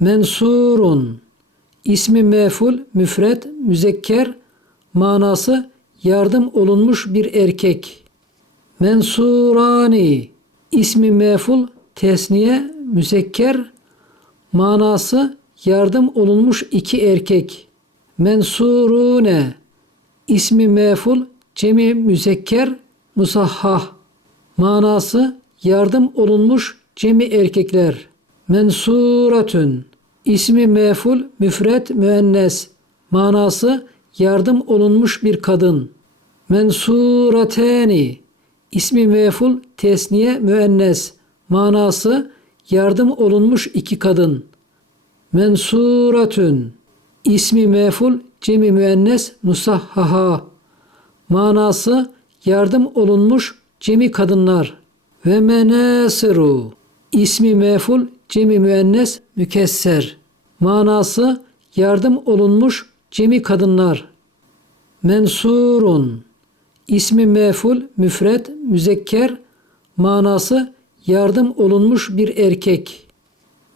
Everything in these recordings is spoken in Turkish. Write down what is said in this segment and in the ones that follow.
Mensurun. İsmi meful, müfret, müzekker, manası yardım olunmuş bir erkek. Mensurani. İsmi meful, tesniye, müzekker, manası yardım olunmuş iki erkek. Mensurune. İsmi meful, cemi müzekker, musahhah. Manası yardım olunmuş cemi erkekler. Mensuratun. İsmi meful, müfret, müennes. Manası yardım olunmuş bir kadın. Mensurateni. İsmi meful, tesniye, müennes. Manası yardım olunmuş iki kadın. Mensuratun. İsmi meful, cemi müennes, musahhaha. Manası yardım olunmuş cemi kadınlar. Ve menasiru. İsmi meful, cemi müennes, mükesser. Manası yardım olunmuş cemi kadınlar. Mensurun. İsmi meful, müfret, müzekker. Manası yardım olunmuş bir erkek.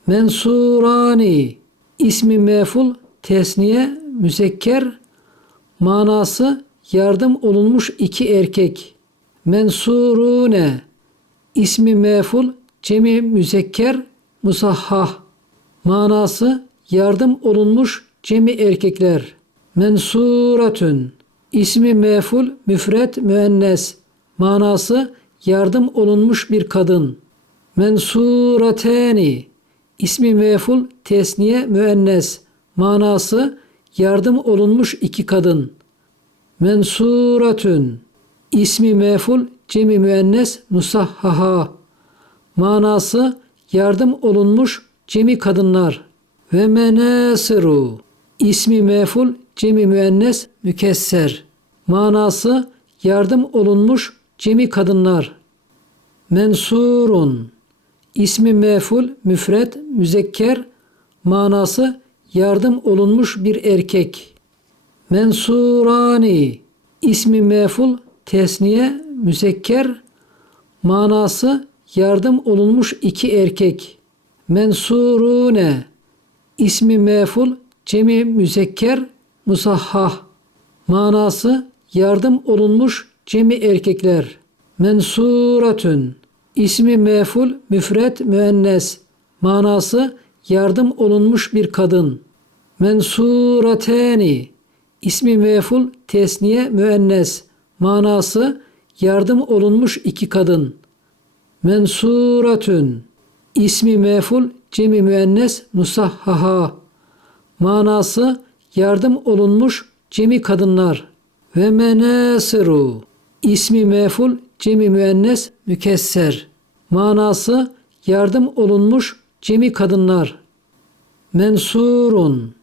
Mensurani. İsmi meful, tesniye, müzekker. Manası yardım olunmuş iki erkek. Mensurune. İsmi meful, cemi müzekker, musahhah. Manası yardım olunmuş cemi erkekler. Mensuratun. İsmi meful, müfret, müennes. Manası yardım olunmuş bir kadın. Mensurateni. İsmi meful, tesniye, müennes. Manası yardım olunmuş iki kadın. Mensuratun. İsmi meful, cemi müennes, musahhaha. Manası yardım olunmuş cemi kadınlar. Ve menasiru. İsmi meful, cemi müennes, mükesser. Manası yardım olunmuş cemi kadınlar. Mensurun. İsmi meful, müfret, müzekker. Manası yardım olunmuş bir erkek. Mensurani. İsmi meful, tesniye, müzekker. Manası yardım olunmuş iki erkek. Mensurune. İsmi meful, cemi müzekker, musahhah. Manası yardım olunmuş cemi erkekler. Mensuratun. İsmi meful, müfret, müennes. Manası yardım olunmuş bir kadın. Mensurateni. İsmi meful, tesniye, müennes. Manası yardım olunmuş iki kadın. Mensuratun. İsmi meful, cemi müennes, musahhaha. Manası yardım olunmuş cemi kadınlar. Ve menasiru. İsmi meful, cemi müennes, mükesser. Manası yardım olunmuş cemi kadınlar. Mensurun.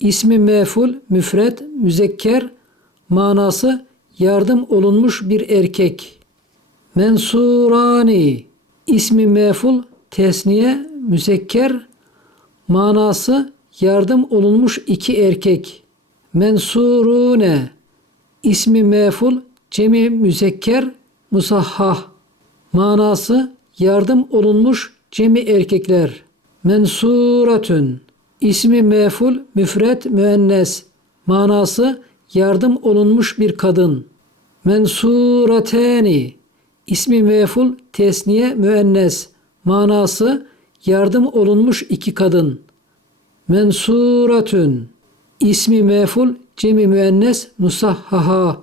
İsmi meful, müfret, müzekker. Manası yardım olunmuş bir erkek. Mensurani. İsmi meful, tesniye, müzekker. Manası yardım olunmuş iki erkek. Mensurune. İsmi meful, cemi müzekker, musahhah. Manası yardım olunmuş cemi erkekler. Mensuratun. İsmi meful, müfret, müennes. Manası yardım olunmuş bir kadın. Mensurateni. İsmi meful, tesniye, müennes. Manası yardım olunmuş iki kadın. Mensuratun. İsmi meful, cemi müennes, musahhaha.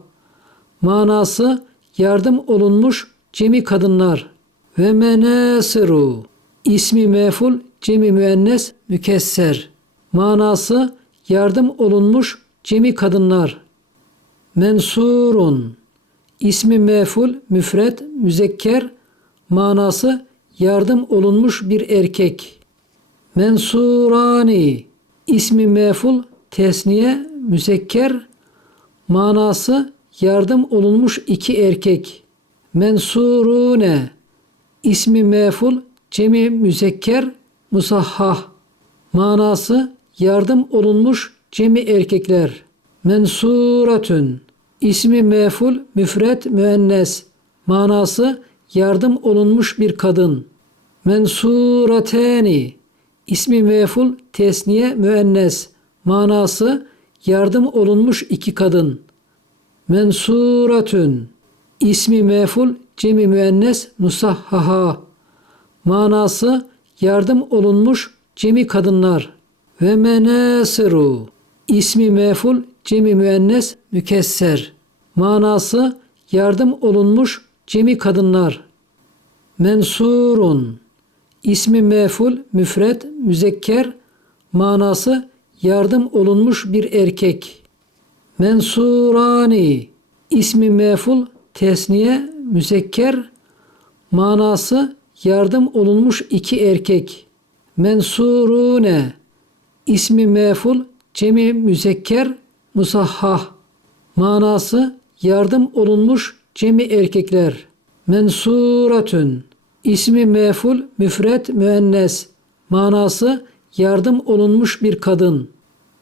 Manası yardım olunmuş cemi kadınlar. Ve menasiru. İsmi meful, cemi müennes, mükesser. Manası yardım olunmuş cemi kadınlar. Mensurun. İsmi meful, müfret, müzekker. Manası yardım olunmuş bir erkek. Mensurani. İsmi meful, tesniye, müzekker. Manası yardım olunmuş iki erkek. Mensurune. İsmi meful, cemi müzekker, musahhah. Manası yardım olunmuş cemi erkekler. Mensuratun. İsmi meful, müfret, müennes. Manası yardım olunmuş bir kadın. Mensurateni. İsmi meful tesniye müennes. Manası yardım olunmuş iki kadın. Mensuratün. İsmi meful cemi müennes musahhaha. Manası yardım olunmuş cemi kadınlar. Ve menasiru. İsmi meful cemi müennes mükesser. Manası yardım olunmuş cemi kadınlar. Mensurun. İsmi meful müfret müzekker. Manası yardım olunmuş bir erkek. Mensurani. İsmi meful tesniye müzekker. Manası yardım olunmuş iki erkek. Mensurune. İsmi meful cemi müzekker musahhah. Manası yardım olunmuş cemi erkekler. Mensuratün. İsmi meful müfret müennes. Manası yardım olunmuş bir kadın.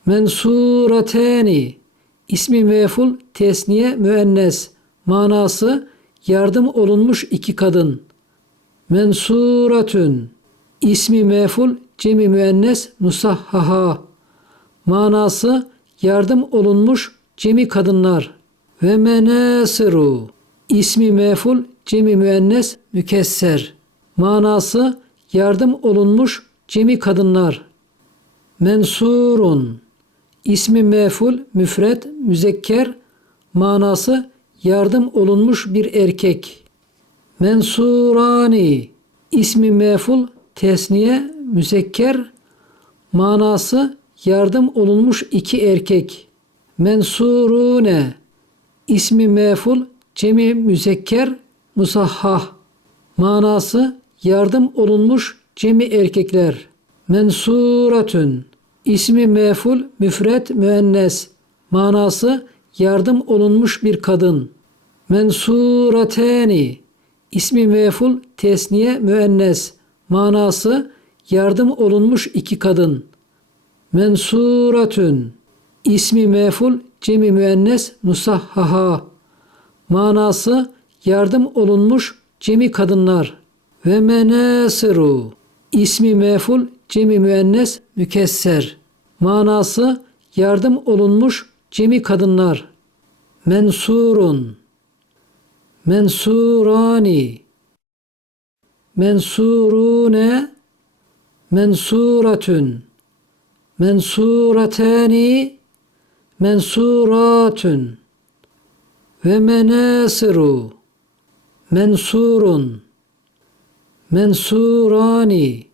Mensurateni. İsmi meful tesniye müennes. Manası yardım olunmuş iki kadın. Mensuratün. İsmi meful cemi müennes musahhaha. Manası yardım olunmuş cemi kadınlar. Ve menasiru. İsmi meful cemi müennes mükesser. Manası yardım olunmuş cemi kadınlar. Mensurun. İsmi meful müfret müzekker. Manası yardım olunmuş bir erkek. Mensurani. İsmi meful tesniye müzekker. Manası yardım olunmuş iki erkek. Mensurune. İsmi meful cemi müzekker musahhah. Manası yardım olunmuş cemi erkekler. Mensuratün. İsmi meful müfret müennes. Manası yardım olunmuş bir kadın. Mensurateni. İsmi meful tesniye müennes. Manası yardım olunmuş iki kadın. Mensuratün. İsmi meful cemi müennes musahhaha. Manası yardım olunmuş cemi kadınlar. Ve menasiru. İsmi meful cemi müennes mükesser. Manası yardım olunmuş cemi kadınlar. Mensurun. Mensurani. Mensurune. Mensuratün. Mensuratani. Mensuratün. Ve menasiru. Mensurun. Mensurani.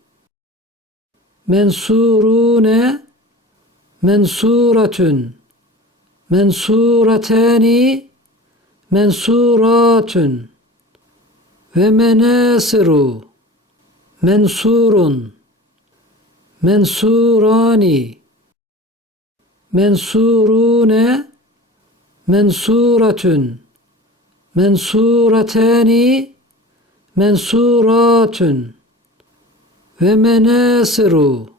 Mensurune. Mensuratün. Mensuratani. Mensuratün. Ve menasiru. Mensurun. Mensurani. Mensurune. Mensuratün. Mensuratani. Mensuratün. Ve menasiru.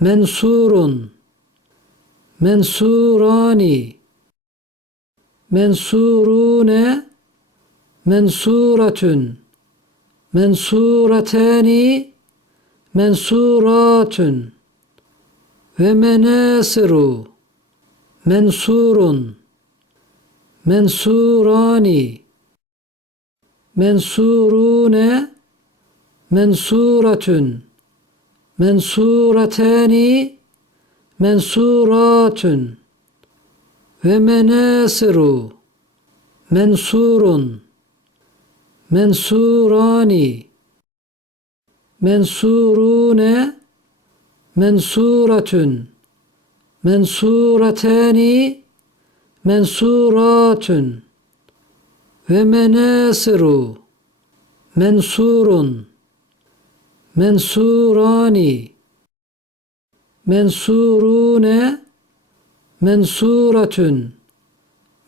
Mensurun. Mensurani. Mensurune. Mensuratün. Mensuratani. Mensuratün. Ve menasiru. Mensurun. Mensurani. Mensurune. Mensuratün. Mensuratani. Mensuratün. Ve menasiru. Mensurun. Mensurani. Mensurune. Mensuratün. Mensuratani. Mensuratün. Ve menasiru. Mensurun. Mensurani. Mensurune. Mensuratün.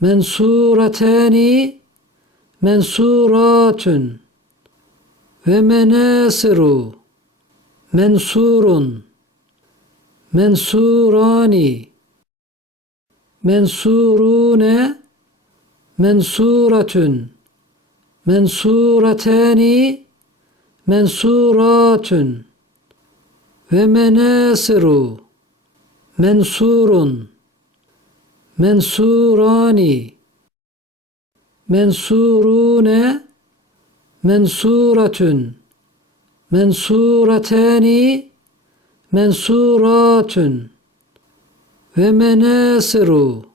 Mensuratani. Mensuratün. Ve menasiru. Mensurun. Mensurani. Mensurune. Mensuratün. Mensuratani. Mensuratün. ve menasiru mensurun mensurani mensurune mensuratun. Mensuratani mensuratun. Ve menasiru